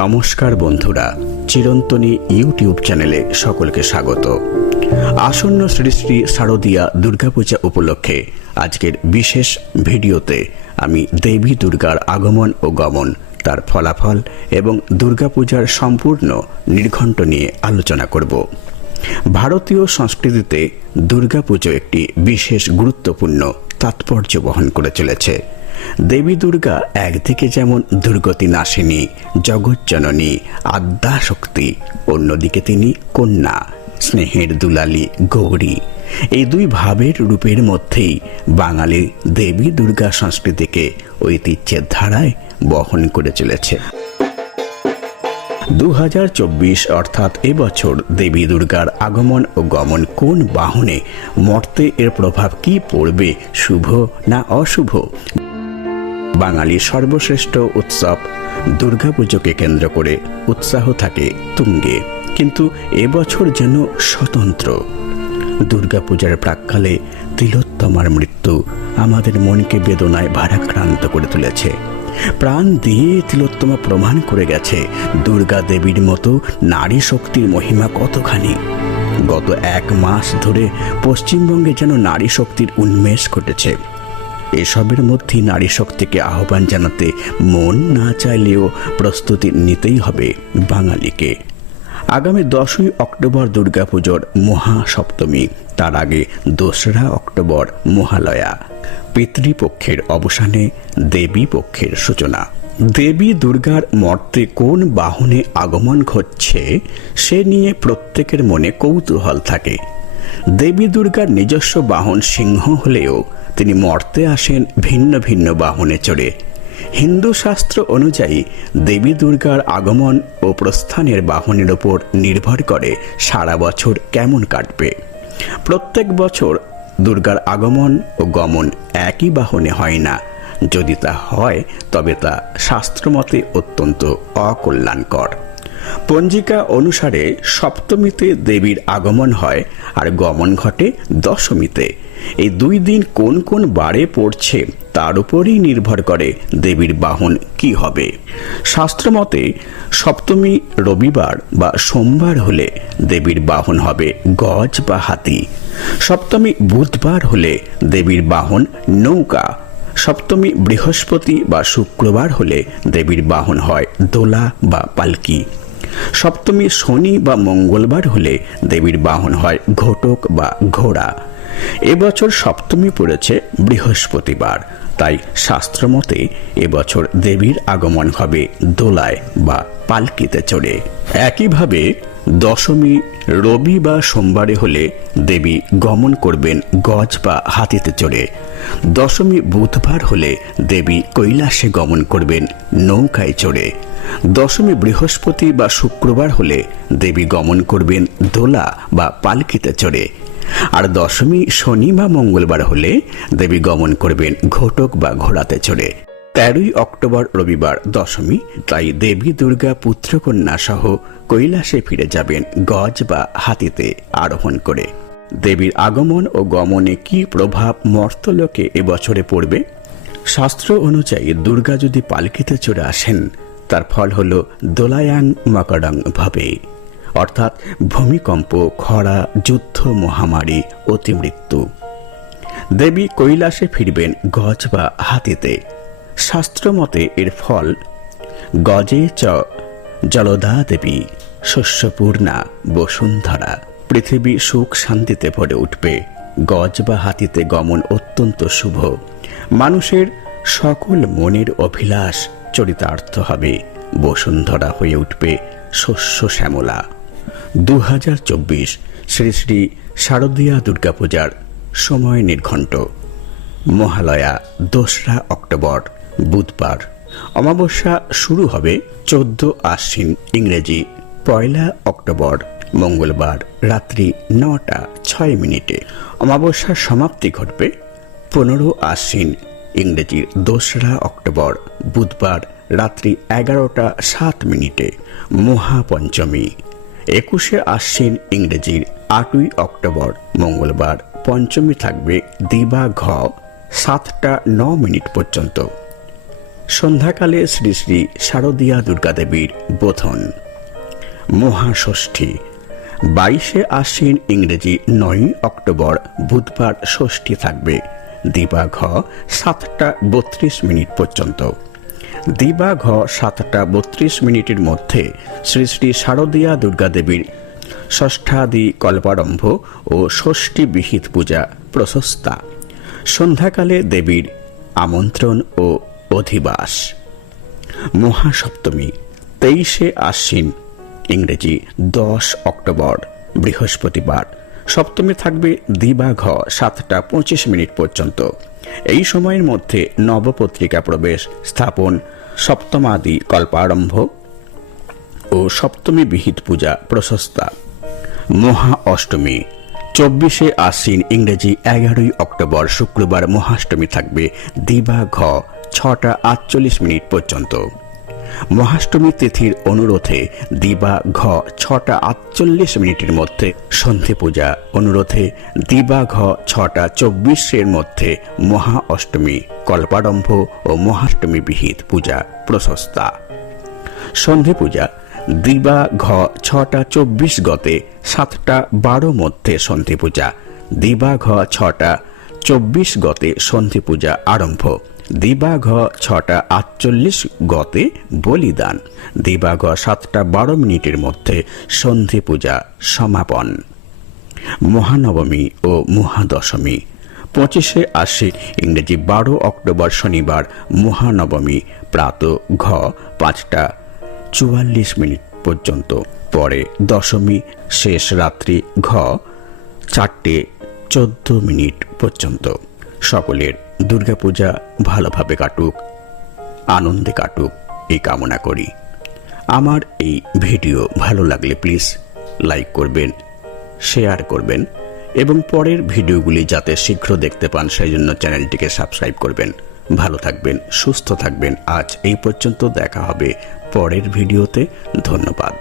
নমস্কার বন্ধুরা, চিরন্তনী ইউটিউব চ্যানেলে সকলকে স্বাগত। আসন্ন শ্রী শ্রী শারদীয়া দুর্গাপূজা উপলক্ষে আজকের বিশেষ ভিডিওতে আমি দেবী দুর্গার আগমন ও গমন, তার ফলাফল এবং দুর্গাপূজার সম্পূর্ণ নির্ঘণ্ট নিয়ে আলোচনা করব। ভারতীয় সংস্কৃতিতে দুর্গাপুজো একটি বিশেষ গুরুত্বপূর্ণ তাৎপর্য বহন করে চলেছে। দেবী দুর্গা একদিকে যেমন দুর্গতি নাশিনী, জগজ্জননী, আদ্যাশক্তি, অন্যদিকে তিনি কন্যা, স্নেহের দুলালী, গৌরী। এই দুই ভাবের রূপের মধ্যেই বাঙালি দেবী দুর্গা সংস্কৃতিকে ঐতিহ্যের ধারায় বহন করে চলেছে। 2024 অর্থাৎ এবছর দেবী দুর্গার আগমন ও গমন কোন বাহনে মর্তে এর প্রভাব কি পড়বে, শুভ না অশুভ? বাঙালির সর্বশ্রেষ্ঠ উৎসব দুর্গাপুজোকে কেন্দ্র করে উৎসাহ থাকে তুঙ্গে, কিন্তু এবছর যেন স্বতন্ত্র। দুর্গাপূজার প্রাক্কালে তিলোত্তমার মৃত্যু আমাদের মনকে বেদনায় ভারাক্রান্ত করে তুলেছে। প্রাণ দিয়ে তিলোত্তমা প্রমাণ করে গেছে দুর্গা দেবীর মতো নারী শক্তির মহিমা কতখানি। গত 1 মাস ধরে পশ্চিমবঙ্গে যেন নারী শক্তির উন্মেষ ঘটেছে। এসবের মধ্যে নারী শক্তিকে আহ্বান জানাতে মন না চাইলেও প্রস্তুতি নিতেই হবে বাঙালিকে। আগামী 10ই অক্টোবর দুর্গাপুজোর মহাসপ্তমী, তার আগে 2রা অক্টোবর মহালয়া। পিতৃপক্ষের অবসানে দেবী পক্ষের সূচনা। দেবী দুর্গার মর্তে কোন বাহনে আগমন ঘটছে সে নিয়ে প্রত্যেকের মনে কৌতূহল থাকে। দেবী দুর্গার নিজস্ব বাহন সিংহ হলেও তিনি মর্তে আসেন ভিন্ন ভিন্ন বাহনে চড়ে। হিন্দু শাস্ত্র অনুযায়ী দেবী দুর্গার আগমন ও প্রস্থানের বাহনের ওপর নির্ভর করে সারা বছর কেমন কাটবে। প্রত্যেক বছর দুর্গার আগমন ও গমন একই বাহনে হয় না। যদি তা হয় তবে তা শাস্ত্রমতে অত্যন্ত অকল্যাণকর। পঞ্জিকা অনুসারে সপ্তমীতে দেবীর আগমন হয় আর গমন ঘটে দশমীতে। এই 2 দিন কোন কোন বারে পড়ছে তার উপরই নির্ভর করে দেবীর বাহন কি হবে। শাস্ত্রমতে সপ্তমী রবিবার বা সোমবার হলে দেবীর বাহন হবে গজ বা হাতি। সপ্তমী বুধবার হলে দেবীর বাহন নৌকা। সপ্তমী বৃহস্পতি বা শুক্রবার হলে দেবীর বাহন হয় দোলা বা পালকি। সপ্তমী শনি বা মঙ্গলবার হলে দেবীর বাহন হয় ঘটক বা ঘোড়া। এবছর সপ্তমী পড়েছে বৃহস্পতিবার, তাই শাস্ত্রমতে এবছর দেবীর আগমন হবে দোলায় বা পালকিতে চড়ে। একইভাবে দশমী রবি বা সোমবারে হলে দেবী গমন করবেন গজ বা হাতিতে চড়ে। দশমী বুধবার হলে দেবী কৈলাসে গমন করবেন নৌকায় চড়ে। দশমী বৃহস্পতি বা শুক্রবার হলে দেবী গমন করবেন দোলা বা পালকিতে চড়ে। আর দশমী শনি বা মঙ্গলবার হলে দেবী গমন করবেন ঘটক বা ঘোড়াতে চড়ে। 13ই অক্টোবর রবিবার দশমী, তাই দেবী দুর্গা পুত্রকন্যা সহ কৈলাসে ফিরে যাবেন গজ বা হাতিতে আরোহণ করে। দেবীর আগমন ও গমনে কি প্রভাব মর্তলোকে এবছরে পড়বে? শাস্ত্র অনুযায়ী দুর্গা যদি পালকিতে চড়ে আসেন তার ফল হল দোলায়াং মকরং ভাবে, অর্থাৎ ভূমিকম্প, খরা, যুদ্ধ, মহামারী, অতিমৃত্যু। দেবী কৈলাসে ফিরবেন গজ বা হাতিতে। শাস্ত্রমতে এর ফল গজে চ জলদা দেবী শস্যপূর্ণা বসুন্ধরা। পৃথিবী সুখ শান্তিতে ভরে উঠবে। গজ বা হাতিতে গমন অত্যন্ত শুভ। মানুষের সকল মনের অভিলাষ চরিতার্থ হবে। বসুন্ধরা হয়ে উঠবে শস্য শ্যামলা। 2024 শ্রী শ্রী শারদীয়া দুর্গাপূজার সময় নির্ঘণ্ট। মহালয়া 2রা অক্টোবর বুধবার। অমাবস্যা শুরু হবে 14 আশ্বিন ইংরেজি 1 অক্টোবর মঙ্গলবার রাত্রি 9টা 6 মিনিটে। অমাবস্যার সমাপ্তি ঘটবে 15 আশ্বিন ইংরেজির 2রা অক্টোবর বুধবার রাত্রি 11টা 7 মিনিটে। মহাপঞ্চমী 21 আশ্বিন ইংরেজির 8ই অক্টোবর মঙ্গলবার। পঞ্চমী থাকবে দিবা ঘ 7টা 9 মিনিট পর্যন্ত। সন্ধ্যাকালে শ্রী শ্রী শারদীয়া দুর্গাদেবীর বোধন। মহাষষ্ঠী 22শে আশ্বিন ইংরেজি 9 অক্টোবর বুধবার ষষ্ঠী থাকবে দিবাঘ 7:32 পর্যন্ত। দিবাঘ 7:32 মধ্যে শ্রী শ্রী শারদীয়া দুর্গাদেবীর ষষ্ঠাদি কল্পারম্ভ ও ষষ্ঠী বিহিত পূজা প্রশস্তা। সন্ধ্যাকালে দেবীর আমন্ত্রণ ও অধিবাস। মহাসপ্তমী 23শে আশ্বিন ইংরেজি 10 অক্টোবর বৃহস্পতিবার। সপ্তমী থাকবে দিবাঘ 7:25 পর্যন্ত। এই সময়ের মধ্যে নবপত্রিকা প্রবেশ, স্থাপন, সপ্তমাদি কল্পারম্ভ ও সপ্তমী বিহিত পূজা প্রশস্তা। মহা অষ্টমী 24শে আশ্বিন ইংরেজি 11 অক্টোবর শুক্রবার। মহাষ্টমী থাকবে দিবাঘ 6:48 পর্যন্ত। মহাষ্টমী তিথির অনুরোধে দিবাঘ 6:48 মধ্যে সন্ধি পূজা, অনুরোধে দিবাঘ 6:24 মধ্যে মহা অষ্টমী কল্পারম্ভ ও মহাষ্টমী বিহিত পূজা প্রশস্তা। সন্ধি পূজা দিবাঘ 6:24 গতে 7:12 মধ্যে সন্ধি পূজা। দিবাঘ 6:24 গতে সন্ধি পূজা আরম্ভ। দিবাঘ 6:48 গতে বলিদান। দিবাঘ 7:12 মধ্যে সন্ধি পূজা সমাপন। মহানবমী ও মহাদশমী 25শে আশ্বিন ইংরেজি 12 অক্টোবর শনিবার। মহানবমী প্রাতঃ ঘ 5:44 পর্যন্ত। পরে দশমী শেষ রাত্রি ঘ 4:14 পর্যন্ত। সকলের দুর্গাপূজা ভালোভাবে কাটুক, আনন্দে কাটুক এই কামনা করি। আমার এই ভিডিও ভালো লাগলে প্লিজ লাইক করবেন, শেয়ার করবেন এবং পরের ভিডিওগুলি যাতে শীঘ্র দেখতে পান সেই জন্য চ্যানেলটিকে সাবস্ক্রাইব করবেন। ভালো থাকবেন, সুস্থ থাকবেন। আজ এই পর্যন্ত, দেখা হবে পরের ভিডিওতে। ধন্যবাদ।